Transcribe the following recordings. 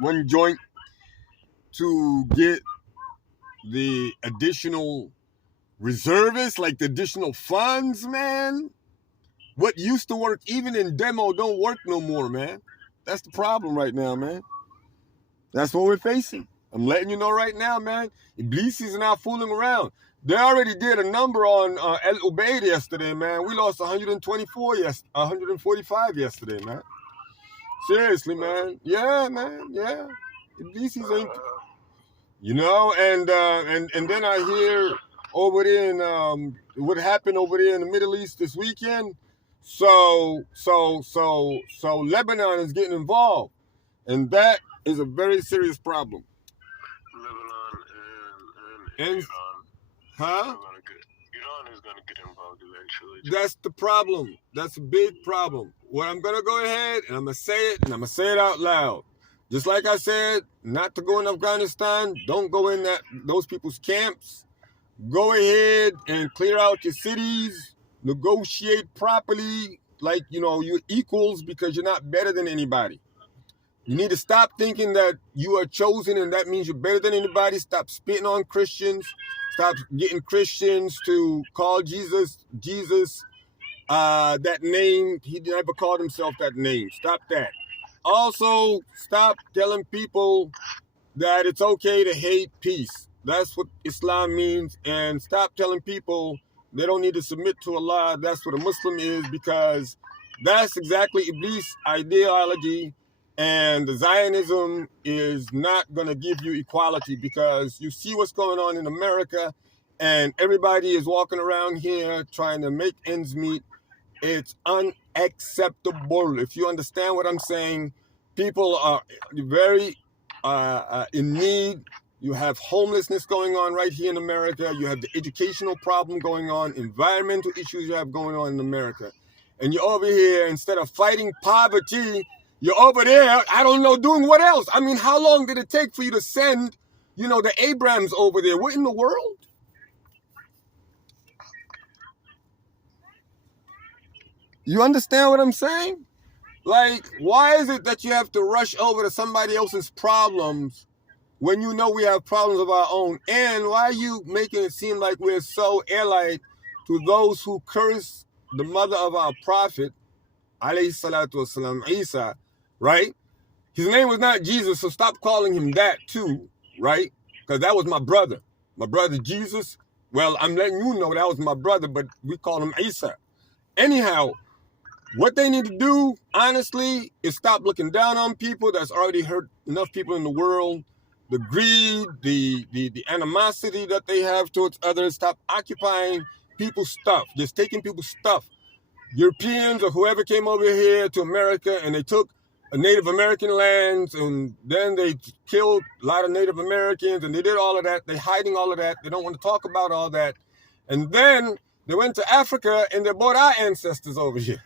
one joint to get the additional reservists, like the additional funds, man. What used to work even in demo don't work no more, man. That's the problem right now, man. That's what we're facing. I'm letting you know right now, man. BllB&Boysyi is not fooling around. They already did a number on BllB&Boysyi yesterday, man. We lost 145 yesterday, man. Seriously, man. Yeah, man. Yeah. BllB&Boysyi ain't, you know. And then I hear over there in what happened over there in the Middle East this weekend. So Lebanon is getting involved, and that is a very serious problem. Lebanon and Iran. Huh? Iran is going to get involved eventually. That's the problem. That's a big problem. What I'm going to go ahead and I'm going to say it, and I'm going to say it out loud. Just like I said, not to go in Afghanistan. Don't go in those people's camps. Go ahead and clear out your cities. Negotiate properly, like, you know, you're equals, because you're not better than anybody. You need to stop thinking that you are chosen and that means you're better than anybody. Stop spitting on Christians. Stop getting Christians to call Jesus that name. He never called himself that name. Stop that. Also, stop telling people that it's okay to hate peace. That's what Islam means. And stop telling people they don't need to submit to Allah. That's what a Muslim is, because that's exactly Iblis' ideology. And the Zionism is not going to give you equality, because you see what's going on in America, and everybody is walking around here trying to make ends meet. It's unacceptable. If you understand what I'm saying, people are very in need. You have homelessness going on right here in America. You have the educational problem going on, environmental issues you have going on in America. And you're over here, instead of fighting poverty, you're over there, I don't know, doing what else? I mean, how long did it take for you to send, you know, the Abrams over there? What in the world? You understand what I'm saying? Like, why is it that you have to rush over to somebody else's problems when you know we have problems of our own? And why are you making it seem like we're so allied to those who curse the mother of our prophet, alayhi salatu wasalam, Isa, right? His name was not Jesus, so stop calling him that too, right? Because that was my brother. My brother Jesus, well, I'm letting you know that was my brother, but we call him Isa. Anyhow, what they need to do, honestly, is stop looking down on people that's already hurt enough people in the world. The greed, the animosity that they have towards others. Stop occupying people's stuff, just taking people's stuff. Europeans or whoever came over here to America and they took Native American lands, and then they killed a lot of Native Americans, and they did all of that. They're hiding all of that. They don't want to talk about all that. And then they went to Africa and they brought our ancestors over here.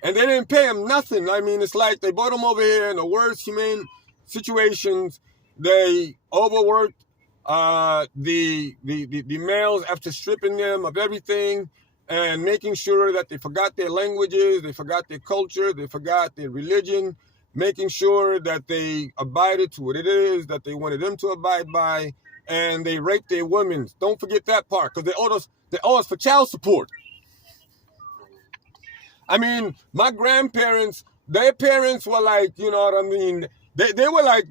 And they didn't pay them nothing. I mean, it's like they brought them over here in the worst humane situations. They overworked the males after stripping them of everything and making sure that they forgot their languages, they forgot their culture, they forgot their religion, making sure that they abided to what it is that they wanted them to abide by, and they raped their women. Don't forget that part, because they owe us for child support. I mean, my grandparents, their parents were like, you know what I mean? They were like,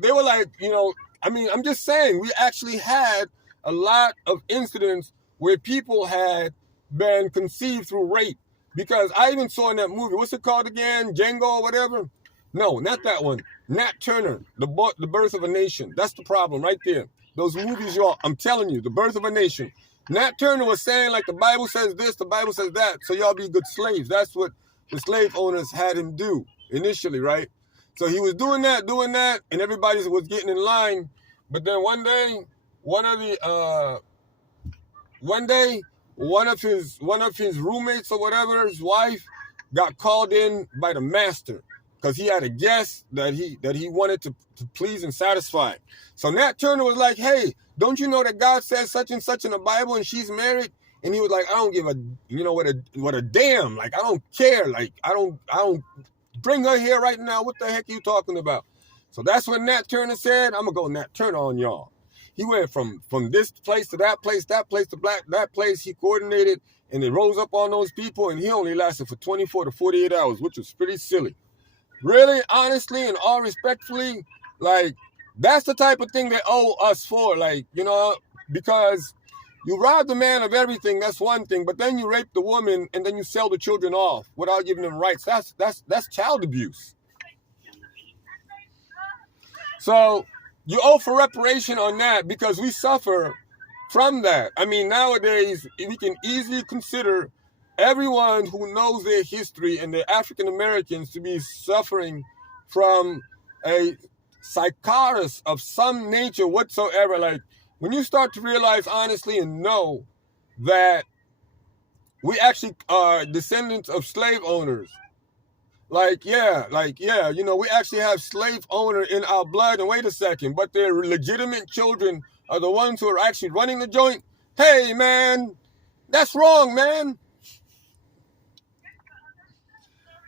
you know, I mean, I'm just saying, we actually had a lot of incidents where people had been conceived through rape. Because I even saw in that movie, what's it called again? Django or whatever? No, not that one. Nat Turner, The Birth of a Nation. That's the problem right there. Those movies, y'all, I'm telling you, The Birth of a Nation. Nat Turner was saying, like, the Bible says this, the Bible says that, so y'all be good slaves. That's what the slave owners had him do initially, right? So he was doing that, and everybody was getting in line. But then one day, one of his roommates or whatever, his wife, got called in by the master because he had a guest that he wanted to please and satisfy. So Nat Turner was like, "Hey, don't you know that God says such and such in the Bible, and she's married?" And he was like, "I don't give a, you know, what a damn. Like, I don't care. Like, I don't Bring her here right now. What the heck are you talking about? So that's when Nat Turner said, I'm going to go Nat Turner on y'all. He went from this place to that place to that place. He coordinated, and it rose up on those people, and he only lasted for 24 to 48 hours, which was pretty silly. Really, honestly, and all respectfully, like, that's the type of thing they owe us for, like, you know, because you rob the man of everything, that's one thing, but then you rape the woman, and then you sell the children off without giving them rights. That's child abuse. So you owe for reparation on that because we suffer from that. I mean, nowadays, we can easily consider everyone who knows their history and the African Americans to be suffering from a psychosis of some nature whatsoever. Like, when you start to realize honestly and know that we actually are descendants of slave owners. Like, yeah, you know, we actually have slave owner in our blood, and wait a second, but their legitimate children are the ones who are actually running the joint. Hey, man, that's wrong, man.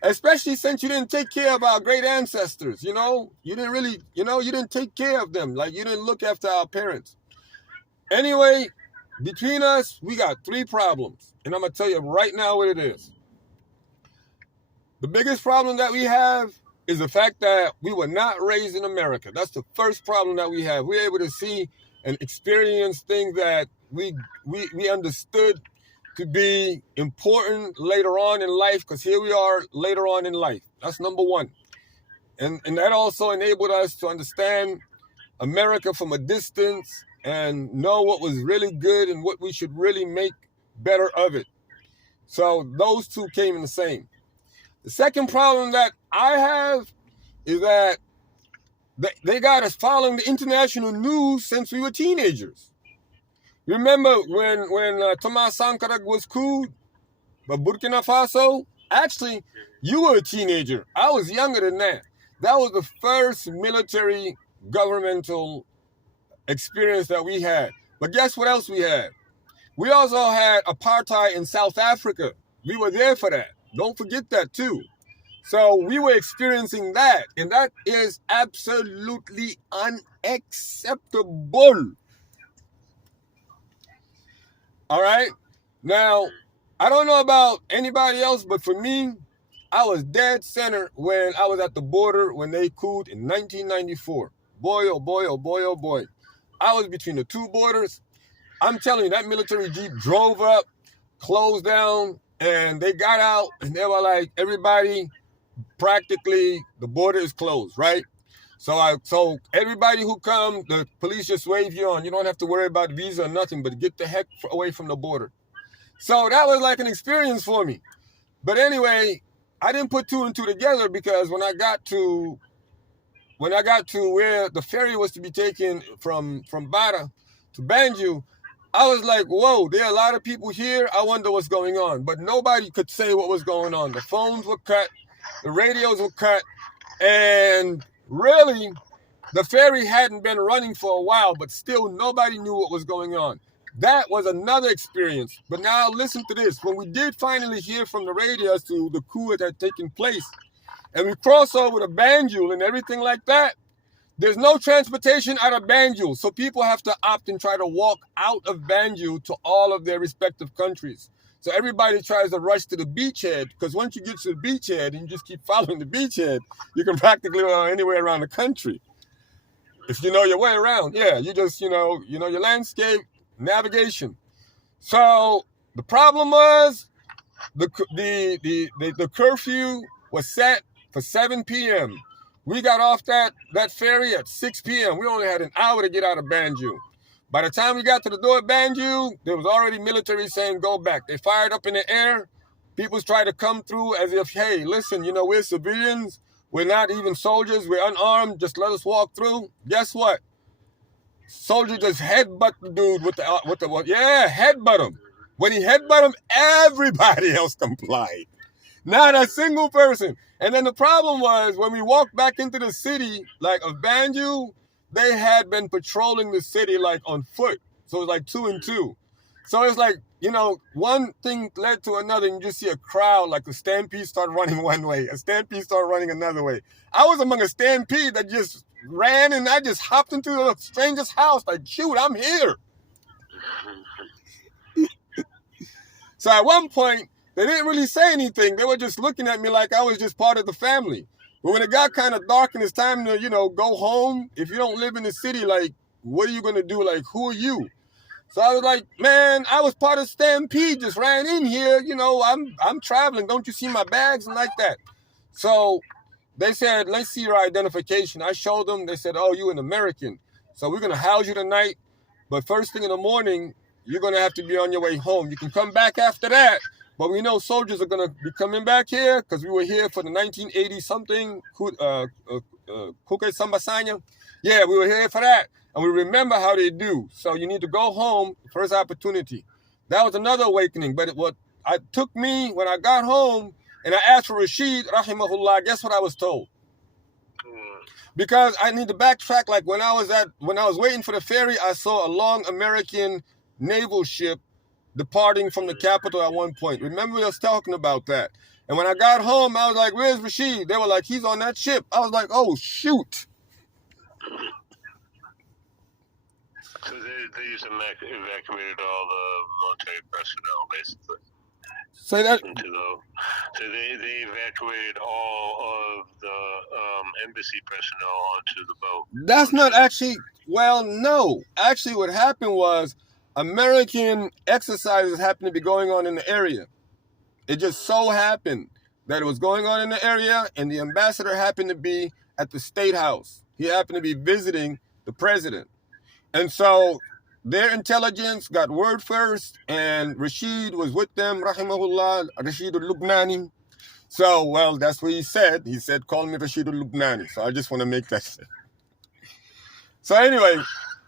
Especially since you didn't take care of our great ancestors, you know? You didn't really, you know, you didn't take care of them. Like, you didn't look after our parents. Anyway, between us, we got 3 problems, and I'm going to tell you right now what it is. The biggest problem that we have is the fact that we were not raised in America. That's the first problem that we have. We're able to see and experience things that we understood to be important later on in life, because here we are later on in life. That's number one. And that also enabled us to understand America from a distance and know what was really good and what we should really make better of it. So those two came in the same. The second problem that I have is that they got us following the international news since we were teenagers. Remember when Thomas Sankara was cool, but Burkina Faso? Actually, you were a teenager. I was younger than that. That was the first military governmental experience that we had. But guess what else we had? We also had apartheid in South Africa. We were there for that. Don't forget that too. So we were experiencing that, and that is absolutely unacceptable. All right? Now, I don't know about anybody else, but for me, I was dead center when I was at the border when they couped in 1994. Boy, oh boy, oh boy, oh boy. I was between the 2 borders. I'm telling you, that military jeep drove up, closed down, and they got out, and they were like, everybody, practically, the border is closed, right? So everybody who comes, the police just wave you on. You don't have to worry about visa or nothing, but get the heck away from the border. So that was like an experience for me. But anyway, I didn't put 2 and 2 together, because when I got to where the ferry was to be taken from Bata to Banjul, I was like, whoa, there are a lot of people here. I wonder what's going on. But nobody could say what was going on. The phones were cut. The radios were cut. And really, the ferry hadn't been running for a while, but still nobody knew what was going on. That was another experience. But now listen to this. When we did finally hear from the radio as to the coup that had taken place, and we crossed over to Banjul and everything like that, there's no transportation out of Banjul. So people have to opt and try to walk out of Banjul to all of their respective countries. So everybody tries to rush to the beachhead, because once you get to the beachhead and you just keep following the beachhead, you can practically go anywhere around the country. If you know your way around, yeah, you just, you know your landscape, navigation. So the problem was the curfew was set for 7 p.m. We got off that ferry at 6 p.m. We only had an hour to get out of Banjul. By the time we got to the door of Banjul, there was already military saying, go back. They fired up in the air. People tried to come through as if, hey, listen, we're civilians. We're not even soldiers. We're unarmed. Just let us walk through. Guess what? Soldier just headbutt the dude with the headbutt him. When he headbutt him, everybody else complied. Not a single person. And then the problem was, when we walked back into the city, like, of Banjul, they had been patrolling the city, like, on foot. So it was like 2 and 2. So it's like, you know, one thing led to another, and you just see a crowd, like a stampede start running one way, a stampede start running another way. I was among a stampede that just ran, and I just hopped into a stranger's house, like, shoot, I'm here. So at one point, they didn't really say anything. They were just looking at me like I was just part of the family. But when it got kind of dark and it's time to, you know, go home, if you don't live in the city, like, what are you going to do? Like, who are you? So I was like, man, I was part of Stampede, just ran in here. You know, I'm traveling. Don't you see my bags and like that? So they said, let's see your identification. I showed them. They said, oh, you an American. So we're going to house you tonight. But first thing in the morning, you're going to have to be on your way home. You can come back after that. But we know soldiers are going to be coming back here because we were here for the 1980-something Kuke Sambasanya. Yeah, we were here for that. And we remember how they do. So you need to go home, first opportunity. That was another awakening. But what it took me when I got home and I asked for Rashid, rahimahullah, guess what I was told? Because I need to backtrack. Like when I was waiting for the ferry, I saw a long American naval ship departing from the capital at one point. Remember us talking about that. And when I got home, I was like, where's Rashid? They were like, he's on that ship. I was like, oh, shoot. So they just evacuated all the military personnel, basically. Say that. So they evacuated all of the embassy personnel onto the boat. That's not actually, well, no. Actually, what happened was American exercises happened to be going on in the area. It just so happened that it was going on in the area, and the ambassador happened to be at the State House. He happened to be visiting the president. And so their intelligence got word first, and Rashid was with them, rahimahullah, Rashid al-Lubnani. So, well, that's what he said. He said, call me Rashid al-Lubnani. So I just want to make that sense. So anyway,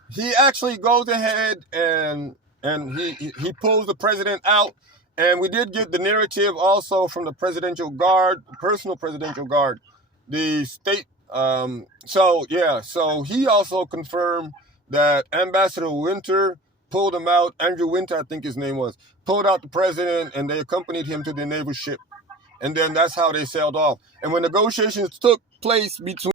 he actually goes ahead and he pulls the president out. And we did get the narrative also from the presidential guard, personal presidential guard, the state. So he also confirmed that Ambassador Winter pulled him out. Andrew Winter, I think his name was, pulled out the president, and they accompanied him to the naval ship. And then that's how they sailed off. And when negotiations took place between